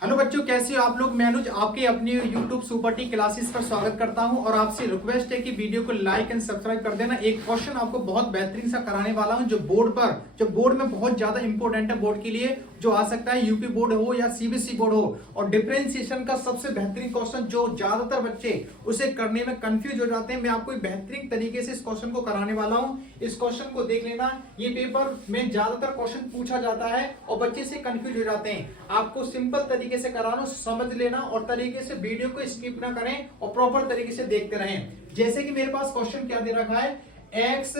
Hello बच्चों, कैसे हो आप लोग। मैं अनुज आपके अपनी YouTube सुपर टी क्लासेस पर स्वागत करता हूं और आपसे रिक्वेस्ट है कि वीडियो को लाइक एंड सब्सक्राइब कर देना। एक क्वेश्चन आपको बहुत बेहतरीन सा कराने वाला हूं जो बोर्ड में बहुत ज्यादा इंपॉर्टेंट है, बोर्ड के लिए जो आ सकता है, यूपी बोर्ड हो या सीबीएसई बोर्ड हो। और डिफरेंशिएशन का सबसे बेहतरीन क्वेश्चन जो ज्यादातर बच्चे उसे करने में कंफ्यूज हो जाते हैं, मैं आपको बेहतरीन तरीके से इस क्वेश्चन को कराने वाला हूं। इस क्वेश्चन को देख लेना, ये पेपर में ज्यादातर क्वेश्चन पूछा जाता है और बच्चे से कंफ्यूज हो जाते हैं। आपको सिंपल तरीके से कराना, समझ लेना और तरीके से वीडियो को स्किप ना करें और प्रॉपर तरीके से देखते रहें। जैसे कि मेरे पास क्वेश्चन क्या दे रखा है, x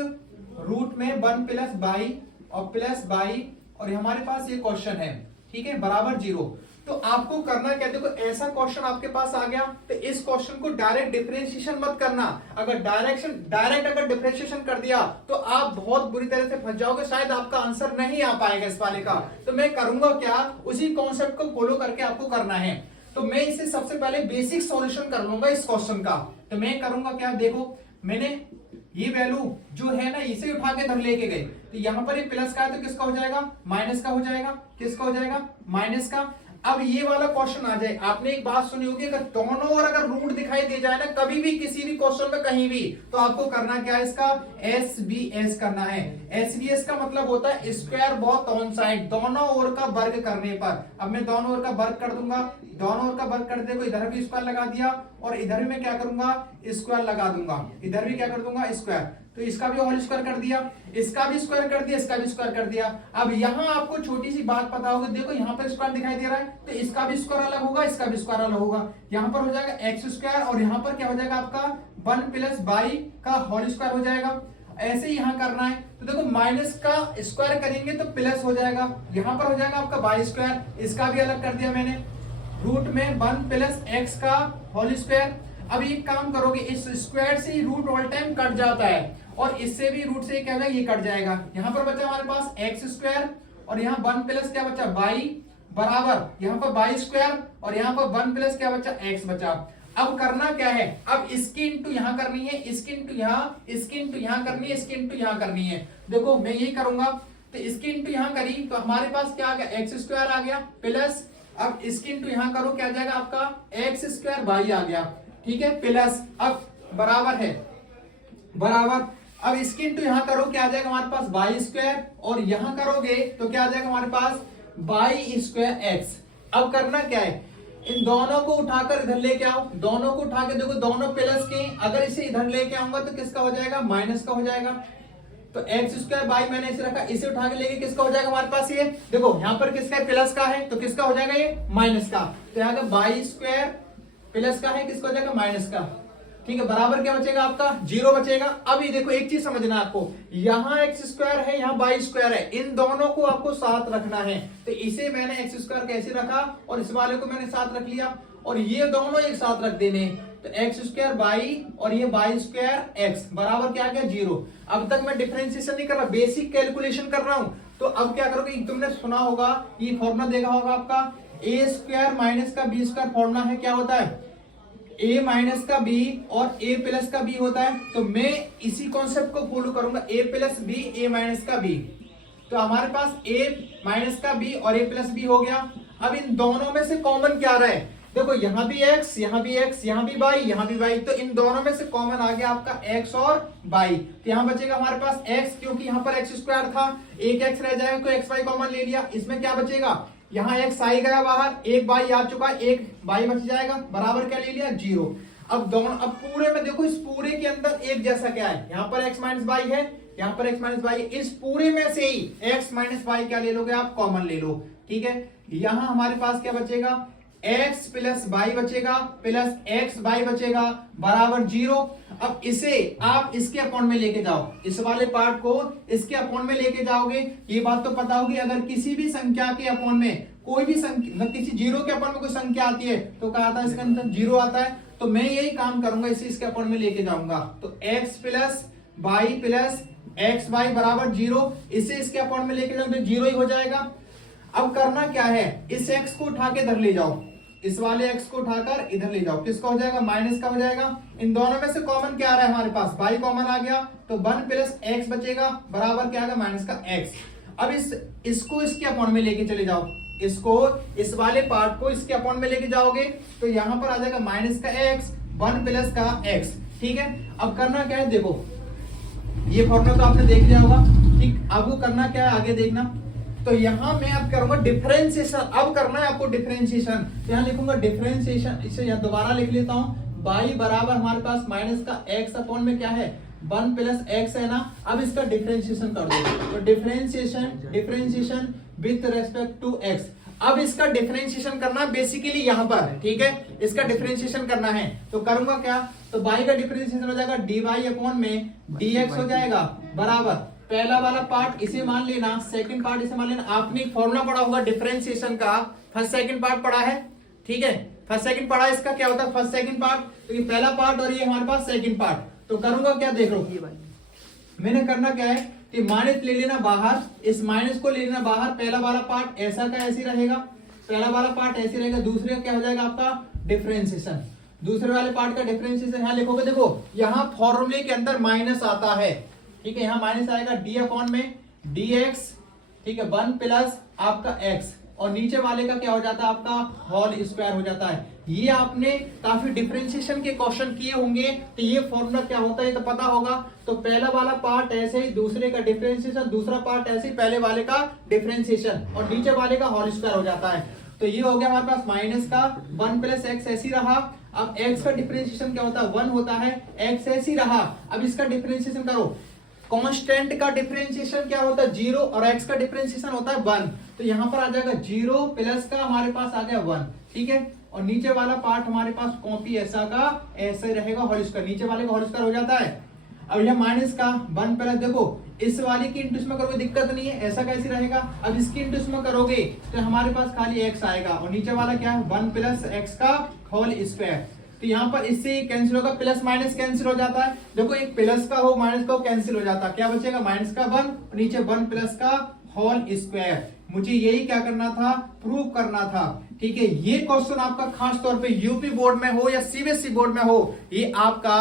रूट में 1 प्लस बाई और प्लस बाई और हमारे पास ये क्वेश्चन है, ठीक है, बराबर 0। तो आपको करना क्या, देखो ऐसा क्वेश्चन आपके पास आ गया तो इस क्वेश्चन को डायरेक्ट डिफरेंशिएशन मत करना। अगर डायरेक्ट अगर डिफरेंशिएशन कर दिया तो आप बहुत बुरी तरह से फंस जाओगे, शायद आपका आंसर नहीं आ पाएगा इस वाले का। तो मैं करूंगा क्या, उसी कॉन्सेप्ट को फॉलो करके आपको करना है। तो मैं इसे सबसे पहले बेसिक सॉल्यूशन कर लूंगा इस क्वेश्चन का। तो मैं करूंगा क्या, देखो मैंने ये वैल्यू जो है ना इसे उठा के इधर लेके गए, तो यहां पर ये प्लस का है तो किसका हो जाएगा, माइनस का हो जाएगा। किसका हो जाएगा, माइनस का। अब ये वाला क्वेश्चन आ जाए, आपने एक बात सुनी होगी, अगर दोनों और अगर रूट दिखाई दे जाए ना कभी भी किसी भी क्वेश्चन में कहीं भी, तो आपको करना क्या है, इसका SBS करना है। SBS का मतलब होता है स्क्वायर बोथ ऑन साइड, दोनों ओर का वर्ग करने पर। अब मैं दोनों ओर का वर्ग कर दूंगा, दोनों ओर का वर्ग कर दे, इधर भी स्क्वायर लगा दिया और इधर भी मैं क्या करूंगा, स्क्वायर लगा दूंगा, इधर भी क्या कर दूंगा, स्क्वायर। तो इसका भी होल स्क्वायर कर दिया, इसका भी स्क्वायर कर दिया, इसका भी स्क्वायर कर दिया। अब यहाँ आपको छोटी सी बात पता होगी, देखो यहाँ पर स्क्वायर दिखाई दे रहा है तो इसका भी स्क्वायर अलग होगा, इसका भी स्क्वायर अलग होगा। यहाँ पर हो जाएगा एक्स स्क्वायर और यहाँ पर क्या हो जाएगा आपका 1 प्लस बाई का होल स्क्वायर हो जाएगा। ऐसे ही यहाँ करना है, तो देखो माइनस का स्क्वायर करेंगे तो प्लस हो जाएगा, यहाँ पर हो जाएगा आपका बाई स्क्वायर, इसका भी अलग कर दिया मैंने। रूट में 1 प्लस एक्स का होल स्क्वायर। अब एक काम करोगे, इस स्क्वायर से रूट ऑल टाइम कट जाता है और इससे भी रूट से क्या हो जाएगा, ये कट जाएगा। यहाँ पर बचा हमारे पास एक्स स्क्वायर और यहाँ 1 प्लस क्या बचा, बाई, बराबर यहाँ पर बाई स्क्वायर और यहाँ पर 1 प्लस क्या बचा, एक्स बचा। अब करना क्या है, अब इसकी इंटू यहाँ करनी है, इसकी इंटू यहाँ, इसकी इंटू यहाँ करनी है, इसकी इंटू यहाँ करनी है। देखो मैं ये करूंगा, तो इसकी इंटू यहाँ करी तो हमारे पास क्या आ गया, एक्स स्क्वायर आ गया प्लस, अब इसकी इंटू यहाँ करो क्या आ जाएगा आपका, एक्स स्क्वायर बाई आ गया, ठीक है, प्लस, अब बराबर है, बराबर। अब इसकी इंटू यहाँ करो क्या आ जाएगा हमारे पास, बाई स्क्वायर और यहाँ करोगे तो क्या आ जाएगा हमारे पास, बाई स्क्वायर एक्स। अब करना क्या है, इन दोनों को उठाकर इधर लेके आओ, दोनों को उठा के देखो, दोनों प्लस के, अगर इसे इधर लेके आऊंगा तो किसका हो जाएगा, माइनस का हो जाएगा। तो एक्स स्क्वायर बाई मैंने इसे रखा, इसे उठा के लेके किसका हो जाएगा हमारे पास, ये देखो यहाँ पर किसका है, प्लस का है तो किसका हो जाएगा, ये माइनस का। तो यहाँ का बाई स्क्वायर प्लस का है, किसका हो जाएगा, माइनस का, ठीक है, बराबर क्या बचेगा आपका, 0 बचेगा। अब ये देखो एक चीज समझना आपको, यहाँ एक्स स्क्वायर है, यहाँ बाई स्क्वायर है, इन दोनों को आपको साथ रखना है। तो इसे मैंने एक्स स्क्वायर कैसे रखा और इस वाले को मैंने साथ रख लिया और ये दोनों एक साथ रख देने, तो एक्स स्क्वायर बाई और ये बाई स्क्वायर एक्स बराबर क्या गया, 0। अब तक मैं डिफरेंशिएशन नहीं कर रहा, बेसिक कैलकुलेशन कर रहा हूं। तो अब क्या करोगे, तुमने सुना होगा, ये फॉर्मूला देखा होगा आपका, ए स्क्वायर माइनस का बी स्क्वायर फॉर्मूला है, क्या होता है, a माइनस का b और a प्लस का b होता है। तो मैं इसी कॉन्सेप्ट को फॉलो करूंगा, a plus b, a minus का b। तो हमारे पास a माइनस का b और a प्लस b हो गया। अब इन दोनों में से कॉमन क्या रहा है, देखो यहाँ भी x, यहाँ भी x, यहाँ भी y, यहाँ भी y, तो इन दोनों में से कॉमन आ गया आपका x और y। तो यहाँ बचेगा हमारे पास x, क्योंकि यहाँ पर x स्क्वायर था, एक x रह जाएगा तो xy कॉमन ले लिया, इसमें क्या बचेगा, यहाँ x आई गया बाहर, एक y आ चुका, एक y बच जाएगा, बराबर क्या ले लिया, 0। अब दोनों, अब पूरे में देखो, इस पूरे के अंदर एक जैसा क्या है, यहाँ पर x माइनस वाई है, यहाँ पर x माइनस वाई, इस पूरे में से ही x माइनस वाई क्या ले लोगे आप, कॉमन ले लो, ठीक है। यहाँ हमारे पास क्या बचेगा, x प्लस वाई बचेगा प्लस एक्स वाई बचेगा बराबर 0। अब इसे आप इसके अपॉन में लेके जाओ, इस वाले पार्ट को इसके अपॉन में लेके जाओगे। ये बात तो पता होगी, अगर किसी भी संख्या के अपॉन में कोई भी संख्या, किसी 0 के अपॉन में कोई संख्या आती है तो क्या आता है, इसके अंदर 0 आता है। तो मैं यही काम करूंगा, इसे इसके अपॉन में लेके जाऊंगा, तो x plus y plus x y बराबर 0, इसे इसके अपॉन में लेके जाऊंगा तो 0 ही हो जाएगा। अब करना क्या है, इस x को उठा के इधर ले जाओ, इस वाले x को उठाकर इधर ले जाओ, किसका हो जाएगा, माइनस का हो जाएगा। इन दोनों में से कॉमन क्या आ रहा है हमारे पास, y कॉमन आ गया, तो 1 प्लस एक्स बचेगा बराबर क्या आएगा, माइनस का x। अब इसको इसके अपॉन में लेके चले जाओ, इसको इस वाले पार्ट को इसके अपॉन में लेके जाओगे तो यहां पर आ जाएगा माइनस का एक्स 1 प्लस का एक्स। ठीक है, अब करना क्या है, देखो ये फॉर्मूला तो आपने देख लिया होगा। ठीक, अब वो करना क्या है आगे देखना। तो यहां मैं अब करूंगा डिफरेंशिएशन, अब करना है आपको डिफरेंशिएशन। तो यहां लिखूंगा डिफरेंशिएशन, इसे यहां दोबारा लिख लेता हूं। बाई बराबर हमारे पास माइनस का एक्स अपॉन में क्या है 1 प्लस एक्स है ना। अब इसका डिफरेंशिएशन कर दो, तो differentiation with respect to x. अब इसका डिफरेंशिएशन करना बेसिकली यहां पर, ठीक है, इसका डिफरेंशिएशन करना है। तो करूंगा क्या, तो बाई का डिफरेंशिएशन हो जाएगा डी वाई अपॉन में डी एक्स हो जाएगा बराबर पहला वाला पार्ट इसे मान लेना, सेकंड पार्ट इसे मान लेना। आपने फॉर्मूला पढ़ा होगा डिफरेंशिएशन का, फर्स्ट सेकंड पार्ट पढ़ा है। ठीक है, फर्स्ट सेकंड पढ़ा, इसका क्या होता है फर्स्ट सेकंड पार्ट, तो ये पहला पार्ट और ये हमारे पास सेकंड पार्ट। तो करूंगा क्या, देख लो मैंने करना क्या है कि माइनस ले लेना बाहर, इस माइनस को ले लेना बाहर। पहला वाला पार्ट ऐसा का ऐसे रहेगा, पहला वाला पार्ट ऐसे रहेगा। दूसरे का क्या हो जाएगा आपका डिफरेंशिएशन, दूसरे वाले पार्ट का डिफरेंशिएशन यहां लिखोगे। देखो यहां फॉर्मूले के अंदर माइनस आता है, ठीक है, यहां माइनस आएगा डी अपॉन में डी एक्स, ठीक है, 1 प्लस आपका एक्स, और नीचे वाले का क्या हो जाता है आपका होल स्क्वायर हो जाता है। ये आपने काफी डिफरेंशिएशन के क्वेश्चन किए होंगे, तो ये फॉर्मूला क्या होता है ये तो पता होगा। तो पहला वाला पार्ट ऐसे ही, दूसरे का डिफरेंशिएशन, दूसरा पार्ट ऐसे ही, पहले वाले का डिफरेंशिएशन और नीचे वाले का होल स्क्वायर हो जाता है। तो ये हो गया हमारे पास माइनस का 1 प्लस एक्स ऐसी रहा। अब एक्स का डिफरेंशिएशन क्या होता है 1 होता है, एक्स ऐसी रहा। अब इसका डिफरेंशिएशन करो, कांस्टेंट का डिफरेंशिएशन क्या होता है 0 और x का डिफरेंशिएशन होता है 1। तो यहां पर आ जाएगा 0 प्लस का हमारे पास आ गया 1, ठीक है, और नीचे वाला पार्ट हमारे पास कॉपी ऐसा का ऐसे रहेगा, होल स्क्वायर, नीचे वाले का होल स्क्वायर हो जाता है। अब यह माइनस का 1 प्लस, देखो इस वाले की इंटू में करोगे दिक्कत नहीं है, ऐसा कैसे रहेगा। अब इसकी इंटू में करोगे तो हमारे पास खाली x आएगा, और नीचे वाला क्या है 1 प्लस एक्स का होल स्क्वायर। तो यहाँ पर इससे कैंसिल होगा, प्लस माइनस कैंसिल हो जाता है। देखो एक प्लस का हो माइनस का हो कैंसिल हो जाता है, क्या बचेगा माइनस का 1 और नीचे 1 प्लस का होल स्क्वायर। मुझे यही क्या करना था, प्रूव करना था। ठीक है, ये क्वेश्चन आपका खास तौर पे यूपी बोर्ड में हो या सीबीएसई बोर्ड में हो, ये आपका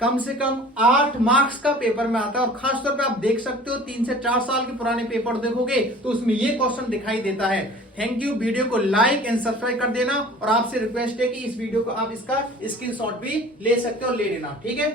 कम से कम 8 मार्क्स का पेपर में आता है। और खास तौर पे आप देख सकते हो 3 से 4 साल के पुराने पेपर देखोगे तो उसमें ये क्वेश्चन दिखाई देता है। थैंक यू, वीडियो को लाइक एंड सब्सक्राइब कर देना, और आपसे रिक्वेस्ट है कि इस वीडियो को आप इसका स्क्रीनशॉट भी ले सकते हो, ले लेना, ठीक है।